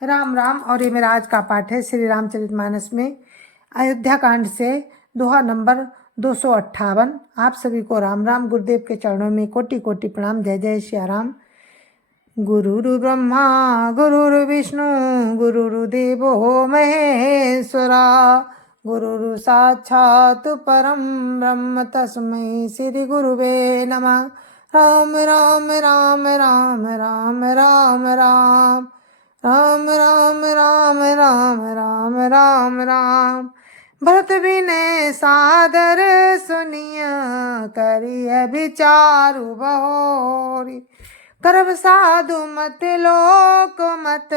राम राम। और ये मेरा आज का पाठ है श्री रामचरितमानस में अयोध्या कांड से दोहा नंबर 258। आप सभी को राम राम। गुरुदेव के चरणों में कोटि कोटि प्रणाम। जय जय श्री राम। गुरुर् ब्रह्मा गुरुर्विष्णु गुरुर्देवो महेश्वरा, गुरुर् साक्षात् परम ब्रह्म तस्मै श्री गुरुवे नमः। राम राम राम राम राम राम राम राम राम राम राम राम राम राम। भरत विनय सादर सुनिया, करिय विचारु बहोरी। करब साधु मत लोक मत,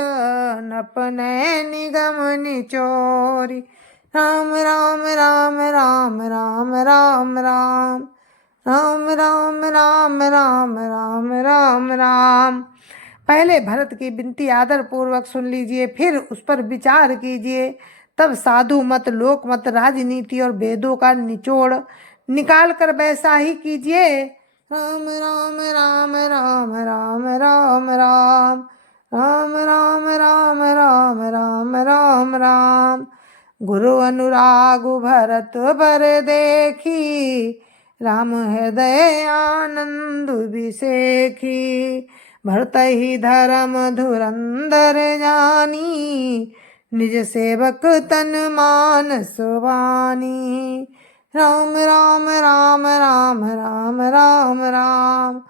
नपने निगम निचोरी। राम राम राम राम राम राम राम राम राम राम राम राम राम राम। पहले भरत की विनती आदर पूर्वक सुन लीजिए, फिर उस पर विचार कीजिए। तब साधु मत लोक मत राजनीति और वेदों का निचोड़ निकाल कर वैसा ही कीजिए। राम राम राम राम राम राम राम राम राम राम राम राम राम राम। गुरु अनुराग भरत बर देखी, राम हृदय आनंद विसेखी। भरत ही धर्म धुरंधर जानी, निज सेवक तन मान सुबानी। राम राम राम राम राम राम राम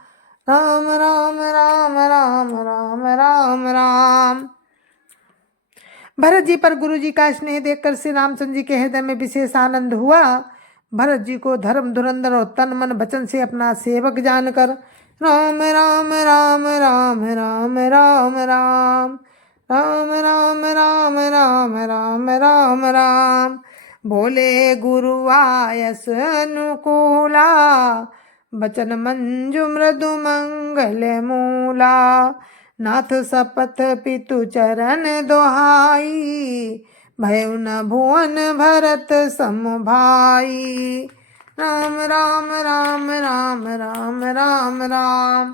राम राम राम राम राम राम राम। भरत जी पर गुरु जी का स्नेह देखकर श्री रामचंद्र जी के हृदय में विशेष आनंद हुआ। भरत जी को धर्म धुरंधर और तन मन वचन से अपना सेवक जानकर राम राम राम राम राम राम राम राम राम राम राम राम राम राम बोले। गुरु आयस अनुकूला, बचन मंजु मृदु मंगल मूला। नाथ सपथ पितु चरण दोहाई, भयउ न भुवन भरत सम भाई। राम राम राम राम राम राम राम राम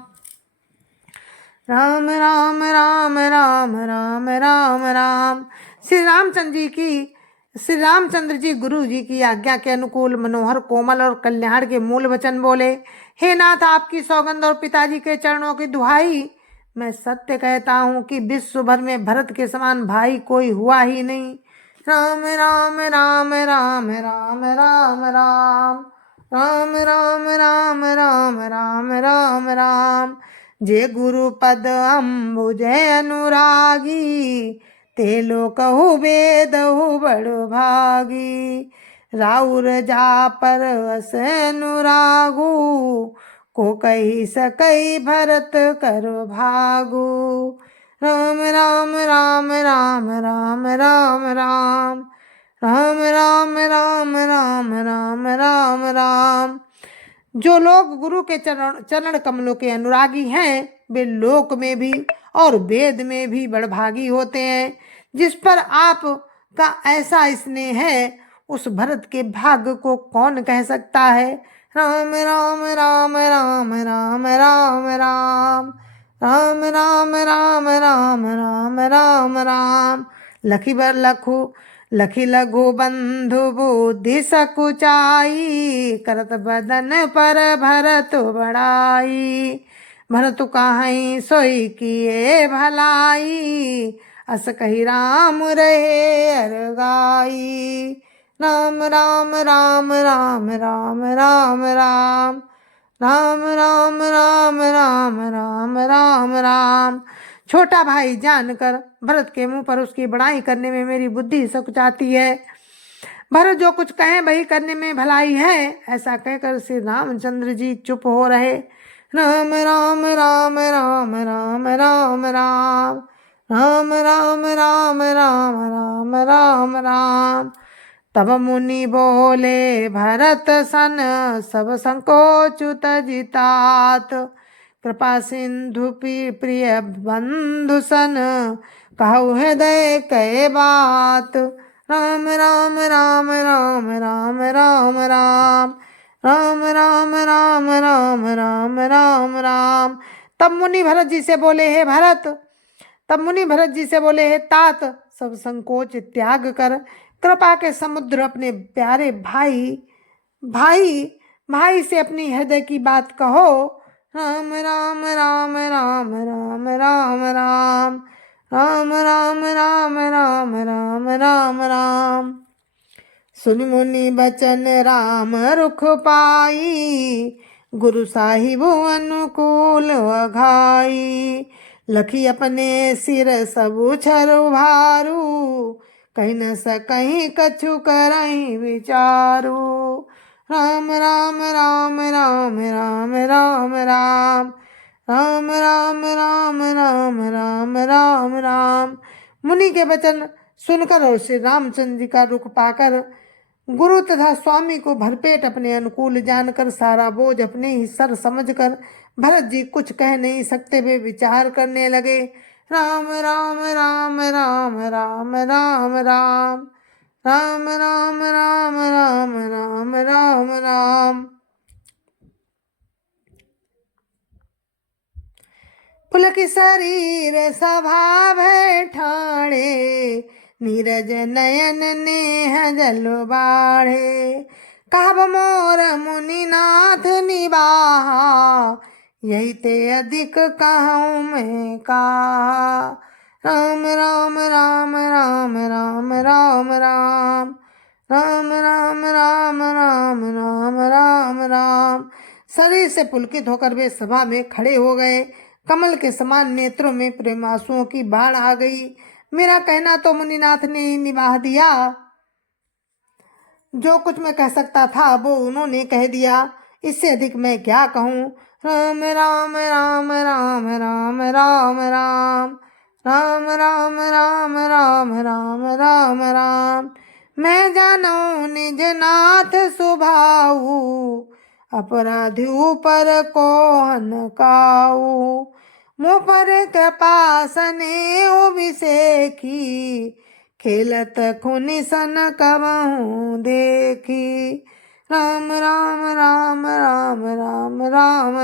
राम राम राम राम राम राम। श्री रामचंद्र जी गुरु जी की आज्ञा के अनुकूल मनोहर कोमल और कल्याण के मूल वचन बोले। हे नाथ, आपकी सौगंध और पिताजी के चरणों की दुहाई, मैं सत्य कहता हूँ कि विश्व भर में भरत के समान भाई कोई हुआ ही नहीं। राम राम राम राम राम राम राम राम राम राम राम राम राम राम। जे गुरु पद अम्बुज अनुरागी, ते लोकहु वेदहु बड़ भागी। राउर जा पर अस अनुरागु, को कही सकई भरत कर भागु। राम राम राम राम राम राम राम राम राम राम राम राम राम राम। जो लोग गुरु के चरण कमलों के अनुरागी हैं, वे लोक में भी और वेद में भी बड़भागी होते हैं। जिस पर आप का ऐसा स्नेह है, उस भरत के भाग्य को कौन कह सकता है। राम राम राम राम राम राम राम राम राम राम राम राम राम राम। लखी बर लखु लखी लघु बंधु बुद्धि सकुचाई, करत बदन पर भरत बड़ाई। भरत कहाई सोई किए भलाई, अस कही राम रहे अरगाई। राम राम राम राम राम राम राम राम राम राम राम राम राम राम। छोटा भाई जानकर भरत के मुंह पर उसकी बड़ाई करने में मेरी बुद्धि सकुचाती है। भरत जो कुछ कहे वही करने में भलाई है, ऐसा कहकर श्री रामचंद्र जी चुप हो रहे। राम राम राम राम राम राम राम राम राम राम राम राम राम राम। तब मुनि बोले भरत सन, सब संकोच तजितात। कृपा सिंधु प्रिय बंधु सन, कहु हृदय कहे बात। राम राम राम राम राम राम राम राम राम राम राम राम राम राम। तब मुनि भरत जी से बोले, हे भरत, तब मुनि भरत जी से बोले, हे तात, सब संकोच त्याग कर कृपा के समुद्र अपने प्यारे भाई भाई भाई से अपनी हृदय की बात कहो। राम राम राम राम राम राम राम राम राम राम राम राम राम राम। सुन मुनि बचन राम रुख पाई, गुरु साहिब अनुकूल अघाई। लखी अपने सिर सब छर भारू, कहीं न सकहीं कछु करहीं विचारू। राम राम राम राम राम राम राम राम राम राम राम राम राम राम। मुनि के वचन सुनकर और श्री रामचंद्र जी का रुख पाकर गुरु तथा स्वामी को भरपेट अपने अनुकूल जानकर सारा बोझ अपने ही सर समझकर भरत जी कुछ कह नहीं सकते, वे विचार करने लगे। राम राम राम राम राम राम राम राम राम राम राम राम राम राम। पुलक शरीर स्वभाव ठाणे, नीरज नयन नेह जल बाढ़े। कहब मोर मुनिनाथ निबाहा, यही ते अधिक कहूँ मैं कहा। राम राम राम राम राम राम राम राम राम राम राम राम राम राम। शरीर से पुलकित होकर वे सभा में खड़े हो गए। कमल के समान नेत्रों में प्रेमांसुओं की बाढ़ आ गई। मेरा कहना तो मुनिनाथ ने ही निभा दिया। जो कुछ मैं कह सकता था वो उन्होंने कह दिया, इससे अधिक मैं क्या कहूँ। राम राम राम राम राम राम राम राम राम राम राम राम राम राम। मैं जानूं निज नाथ सुभाऊ, अपराधी ऊपर कोहन काऊ। मुँह पर कृपा स्नेह विषेखी, खेलत खुनि सन कबहूँ देखी। राम राम राम राम राम राम राम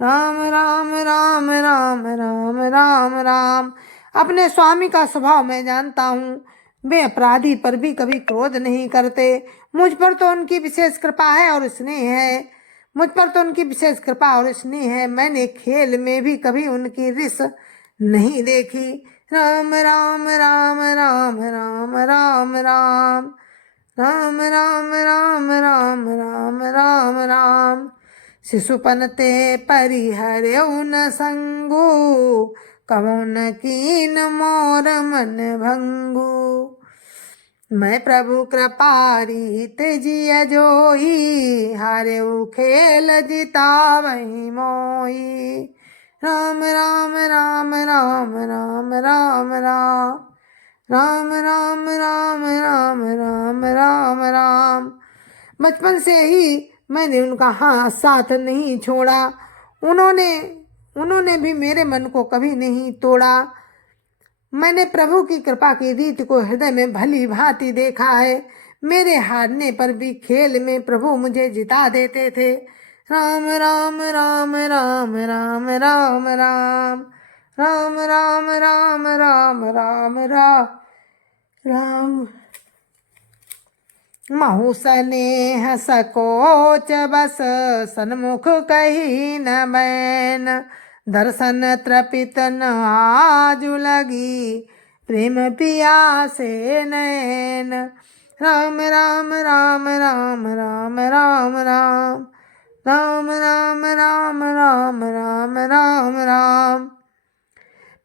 राम राम राम राम राम राम राम। अपने स्वामी का स्वभाव मैं जानता हूँ, वे अपराधी पर भी कभी क्रोध नहीं करते। मुझ पर तो उनकी विशेष कृपा है और स्नेह है। मुझ पर तो उनकी विशेष कृपा और स्नेह है। मैंने खेल में भी कभी उनकी रिस नहीं देखी। राम राम राम राम राम राम राम राम राम राम राम राम राम राम। शिशुपन ते परिहर्यउ न संगु, कबहु न कीन मोर मन भंगु। मैं प्रभु कृपारी तेजिय जोही, हारेउ खेल जितावहि मोही। राम राम राम राम राम राम राम राम राम राम राम राम राम राम। बचपन से ही मैंने उनका हाथ साथ नहीं छोड़ा। उन्होंने भी मेरे मन को कभी नहीं तोड़ा। मैंने प्रभु की कृपा की रीति को हृदय में भली भांति देखा है। मेरे हारने पर भी खेल में प्रभु मुझे जिता देते थे। राम राम राम राम राम राम राम राम राम राम राम राम राम राम। महु स्नेह सकोच बस, सन्मुख कही न बैन। दर्शन तृपित न आजु लगी, प्रेम पियासे नैन। राम राम राम राम राम राम राम राम राम राम राम राम राम राम।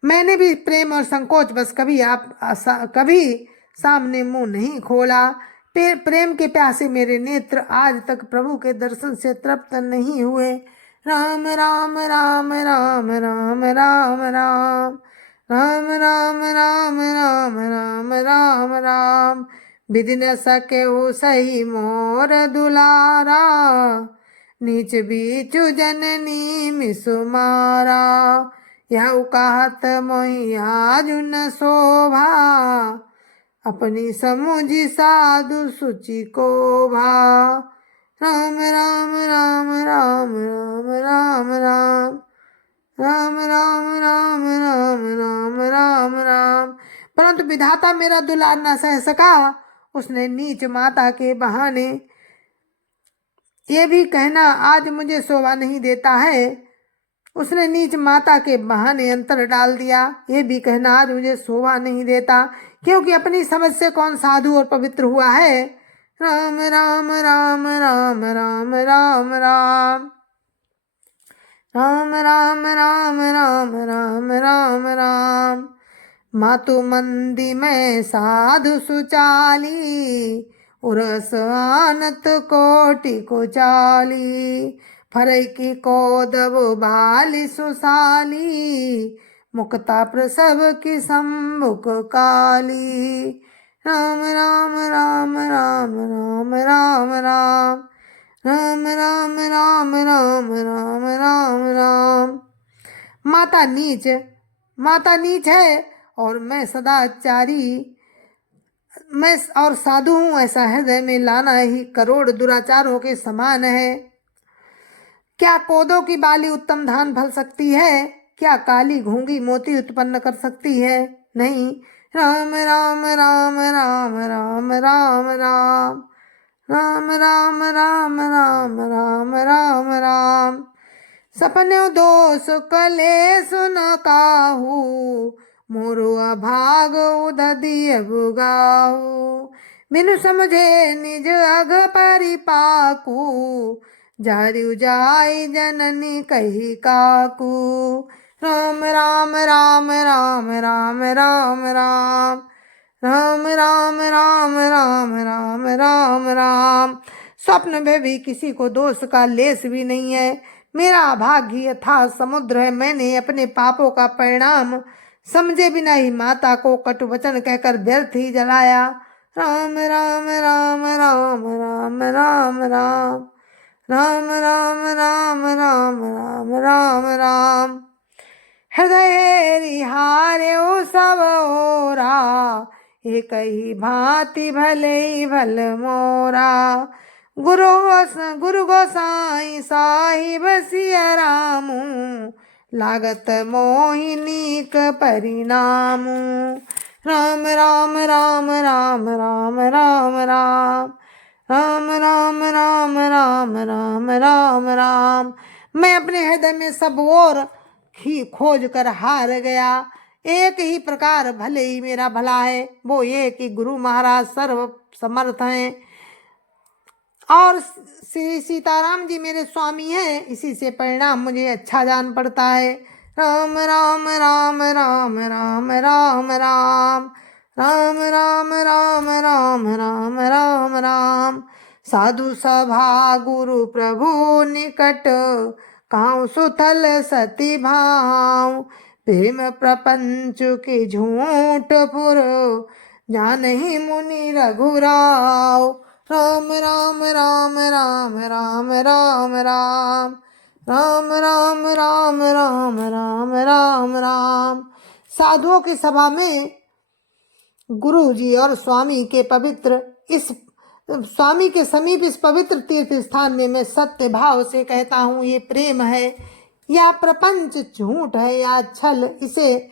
मैंने भी प्रेम और संकोच बस कभी सामने मुंह नहीं खोला। प्रेम के प्यासे मेरे नेत्र आज तक प्रभु के दर्शन से तृप्त नहीं हुए। राम राम राम राम राम राम राम राम राम राम राम राम राम राम। विधि न सके हो सही मोर दुलारा, नीच बीचु जननी मिसुमारा। यह कहत मोहि आजु न शोभा, अपनी समुझी साधु सुचि को भा। राम राम राम राम राम राम राम राम राम राम राम राम राम राम। परंतु विधाता मेरा दुलार न सह सका। उसने नीच माता के बहाने ये भी कहना आज मुझे शोभा नहीं देता है। उसने नीच माता के बहाने अंतर डाल दिया, ये भी कहना आज मुझे शोभा नहीं देता, क्योंकि अपनी समझ से कौन साधु और पवित्र हुआ है। राम राम राम राम राम राम राम राम राम राम राम राम राम राम। मातु मंदी में साधु सुचाली, उरस आनत कोटि को चाली। फरई की कोदब बाली सुसाली, मुक्ता प्रसव की सम्मुख काली। राम राम राम राम राम राम राम राम राम राम राम राम राम राम। माता नीच है और मैं सदाचारी, मैं और साधु हूँ, ऐसा हृदय में लाना ही करोड़ दुराचारों के समान है। क्या कोदों की बाली उत्तम धान फल सकती है? क्या काली घूंगी मोती उत्पन्न कर सकती है? नहीं। राम राम राम राम राम राम राम राम राम राम राम राम राम राम। सपने दोष कले सुन काहू, मोरु अभाग उददिय बुगाहू। बिनु समझे निज अघ परिपाकू, जारु जाय जननी कही काकू। राम राम राम राम राम राम राम राम राम राम राम राम राम राम। स्वप्न में भी किसी को दोष का लेस भी नहीं है। मेरा भाग्य यथा समुद्र है। मैंने अपने पापों का परिणाम समझे बिना ही माता को कटु वचन कहकर व्यर्थ ही जलाया। राम राम राम राम राम राम राम राम राम राम राम राम राम राम। हृदय रिहारे सब ओरा, एक ही भांति भले भल मोरा। गुरु गोसाई साहिब सिया रामू, लागत मोहिनीक परिणामू। राम राम राम राम राम राम राम राम राम राम राम राम राम राम। मैं अपने हृदय में सब ओर ही खोज कर हार गया। एक ही प्रकार भले ही मेरा भला है, वो ये कि गुरु महाराज सर्व समर्थ हैं और श्री सीताराम जी मेरे स्वामी हैं। इसी से परिणाम मुझे अच्छा जान पड़ता है। राम राम राम राम राम राम राम राम राम राम राम राम राम राम। साधु सभा गुरु प्रभु निकट, काहू सुथल सती भाव। प्रेम प्रपंच के झूठ पुर, जानहि मुनि रघुराव। राम राम राम राम राम राम राम राम राम राम राम राम राम राम। साधुओं की सभा में गुरु जी और स्वामी के समीप इस पवित्र तीर्थ स्थान में मैं सत्य भाव से कहता हूँ, ये प्रेम है या प्रपंच झूठ है या छल, इसे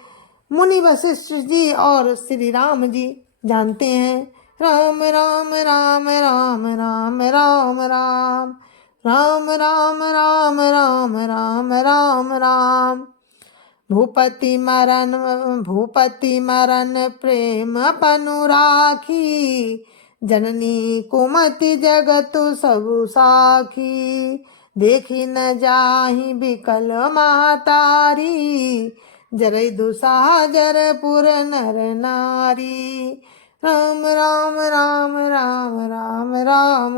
मुनि वशिष्ठ जी और श्री राम जी जानते हैं। राम राम राम राम राम राम राम राम राम राम राम राम राम राम। भूपति मरन प्रेम पनु राखी, जननी कुमति जगतु सबु साखी। देखी न जाहि बिकल महतारी, जरै दुसाह जरपुर नर नारी। राम राम राम राम राम राम राम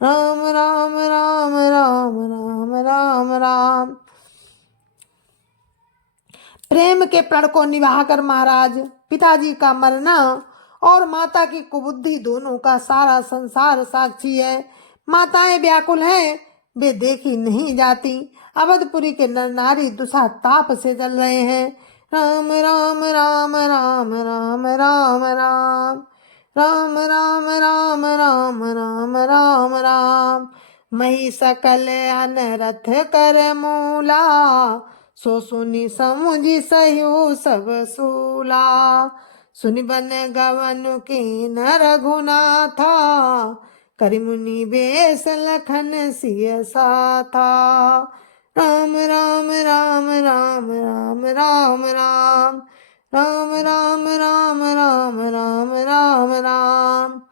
राम राम राम राम राम राम राम। प्रेम के प्रण को निभा कर महाराज, पिताजी का मरना और माता की कुबुद्धि दोनों का सारा संसार साक्षी है। माताएं व्याकुल हैं, वे देखी नहीं जाती। अवधपुरी के नर नारी दुसा ताप से जल रहे हैं। राम राम राम राम राम राम राम राम राम राम राम राम राम राम। मही सकल अनरथ कर मूला, सो सुनि समुझि सहु सब सूला। सुनि बन गवन कीन रघुनाथा, करि मुनि बेस लखन सिय साथा। राम राम राम राम राम राम राम राम राम राम राम राम राम राम।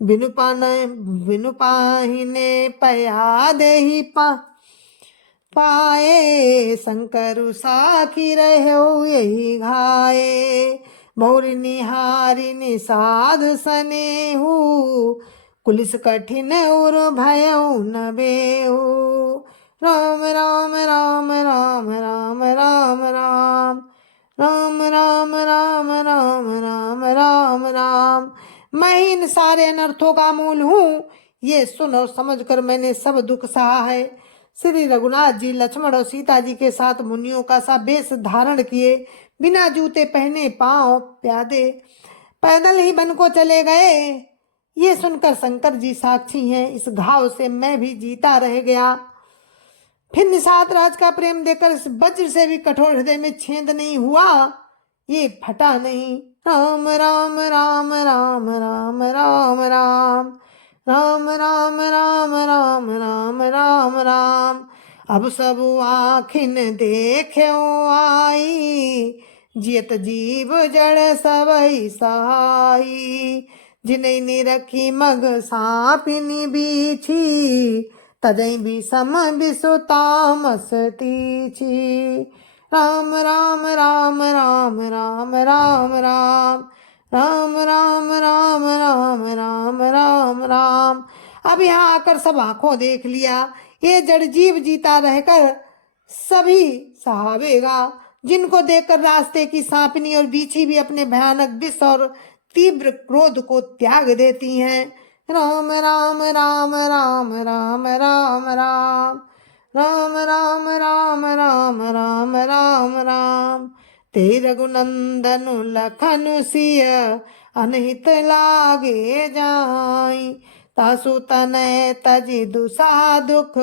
बिनु पाहिने पया देहि पाए, शंकर साखी रहो यही घाये। बहुर निहारी निषाद सनेहु, कुलिस कठिन उर भयउ न बेहु। राम राम राम राम राम राम राम राम राम राम राम राम राम राम। मैं इन सारे अनर्थों का मूल हूँ, ये सुन और समझ कर मैंने सब दुख सहा है। श्री रघुनाथ जी लक्ष्मण और सीता जी के साथ मुनियों का सा वेश धारण किए, बिना जूते पहने पांव प्यादे पैदल ही वन को चले गए। ये सुनकर शंकर जी साक्षी हैं, इस घाव से मैं भी जीता रह गया। फिर निषाद राज का प्रेम देकर इस वज्र से भी कठोर हृदय में छेद नहीं हुआ, ये फटा नहीं। राम राम राम राम राम राम राम राम राम राम राम राम राम राम। अब सब आखिन देख्यो आई, जियत जीव जड़ सबई सहाई। जिन्हें निरखी मग सापिनी बीछी, तजई भी सम बिसुतामस तीछी। राम राम राम राम राम राम राम राम राम राम राम राम राम राम। अब यहाँ आकर सब आंखों देख लिया, ये जड़ जीव जीता रहकर सभी सहावेगा। जिनको देखकर रास्ते की सांपनी और बीछी भी अपने भयानक विष और तीव्र क्रोध को त्याग देती हैं। राम राम राम राम राम राम राम राम राम राम राम राम राम राम। ते रघुनंदन लखन सिय अनहित लागे जाई, तासु तनय तजि दुसा दुख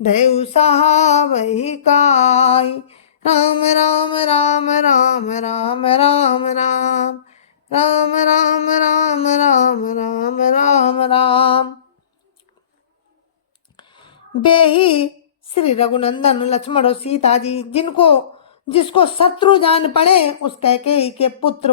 दयु सहावहि काई। राम राम राम राम राम राम राम राम राम राम राम राम राम राम। बेही श्री रघुनंदन लक्ष्मण और सीता जी, जिसको शत्रु जान पड़े, उस कैकेयी के पुत्र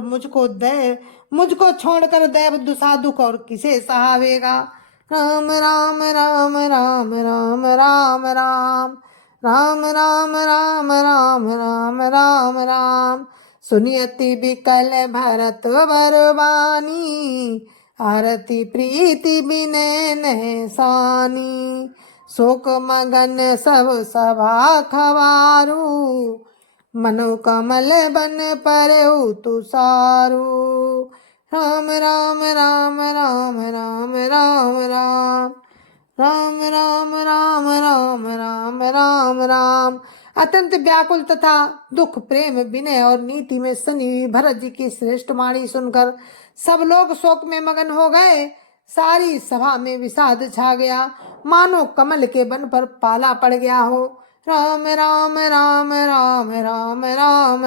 मुझको छोड़कर दैव दुसा दुख और किसे सहावेगा। राम राम राम राम राम राम राम राम राम राम राम राम राम राम। सुनियति बिकल भरत बरबानी, आरती प्रीति बिनय नहसानी। शोक मगन सब सभा खवारू, मनो कमल बन परहु तुसारू। राम राम राम राम राम राम राम राम राम राम राम राम राम राम। अत्यंत व्याकुल तथा दुख प्रेम विनय और नीति में सनी हुई भरत जी की श्रेष्ठ वाणी सुनकर सब लोग शोक में मगन हो गए। सारी सभा में विषाद छा गया, मानो कमल के वन पर पाला पड़ गया हो। राम राम राम राम राम राम राम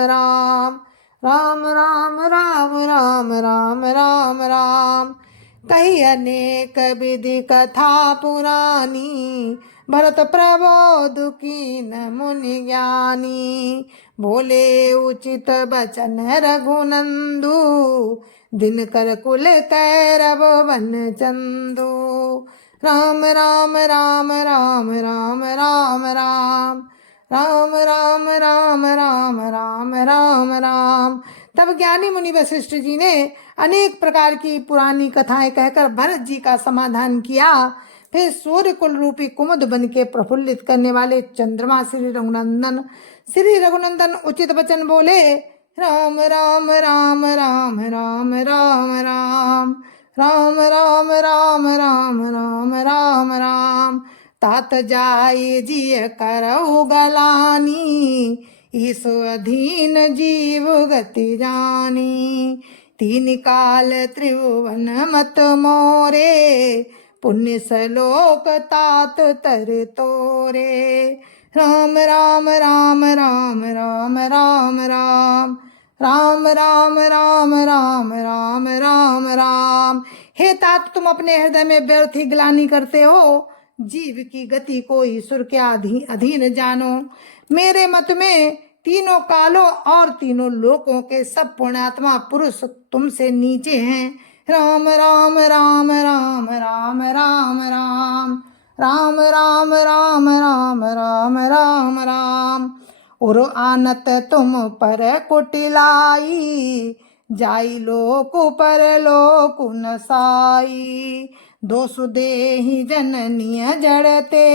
राम राम राम राम राम राम राम। कही अनेक विधि कथा पुरानी, भरत प्रबोध कीन मुनि ज्ञानी। बोले उचित बचन रघुनंदु, दिन कर कुल कैरव वन चंदू। राम राम राम राम राम राम राम राम राम राम राम राम राम राम। तब ज्ञानी मुनि वशिष्ठ जी ने अनेक प्रकार की पुरानी कथाएं कहकर भरत जी का समाधान किया। फिर सूर्य कुल रूपी कुमुद बन के प्रफुल्लित करने वाले चंद्रमा श्री रघुनंदन उचित वचन बोले। राम राम राम राम राम राम राम राम राम राम राम राम राम राम। तात जाय जिय करऊ गलानी, ईश अधीन जीव गति जानी। तीन काल त्रिभुवन मत मोरे, पुण्य सलोक तात तर तोरे। राम राम राम राम राम राम राम राम राम राम राम राम राम राम। हे तात, तुम अपने हृदय में व्यर्थ ही ग्लानि करते हो। जीव की गति को ईश्वर के अधीन जानो। मेरे मत में तीनों कालों और तीनों लोकों के सब पुण्यात्मा पुरुष तुमसे नीचे हैं। राम राम राम राम राम राम राम राम राम राम राम राम राम राम। और आनत तुम पर कुटिलाई, जाई लोक पर लोक नसाई। दोषु देहि जननीय जड़ते,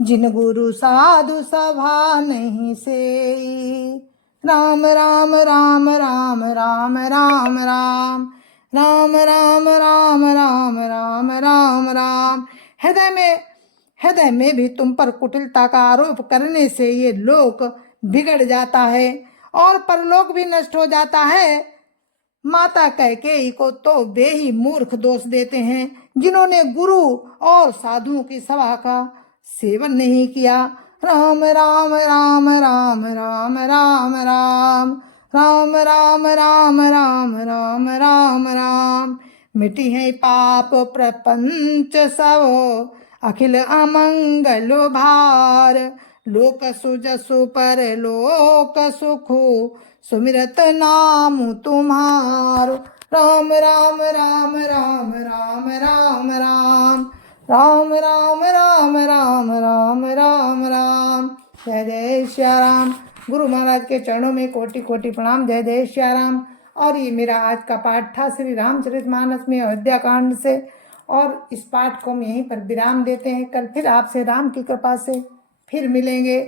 जिन गुरु साधु सभा नहीं सेई। राम राम राम राम राम राम राम राम राम राम राम राम राम राम। हृदय में भी तुम पर कुटिलता का आरोप करने से ये लोक बिगड़ जाता है और परलोक भी नष्ट हो जाता है। माता कैकेयी को तो वे ही मूर्ख दोष देते हैं जिन्होंने गुरु और साधुओं की सभा का सेवन नहीं किया। राम राम राम राम राम राम राम राम राम राम राम राम राम राम। मिटी है पाप प्रपंच सब, अखिल अमंगल भार। लोक सुजसु पर लोक सुखु, सुमिरत नाम तुम्हारो। राम राम राम राम राम राम राम राम राम राम राम राम राम राम। जय जय श्या राम। गुरु महाराज के चरणों में कोटि कोटि प्रणाम। जय जय श्या राम। और ये मेरा आज का पाठ था श्री रामचरितमानस में अयोध्या कांड से, और इस पाठ को हम यहीं पर विराम देते हैं। कल फिर आपसे राम की कृपा से फिर मिलेंगे।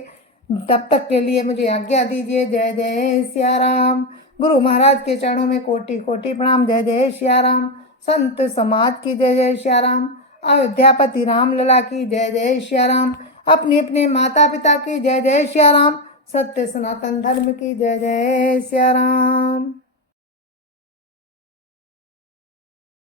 तब तक के लिए मुझे आज्ञा दीजिए। जय जय श्या राम। गुरु महाराज के चरणों में कोटि कोटि प्रणाम। जय जय श्या राम। संत समाज की जय जय श्या राम। अयोध्यापति राम लला की जय जय श्या राम। अपने अपने माता पिता की जय जय श्या राम। सत्य सनातन धर्म की जय जय श्या राम।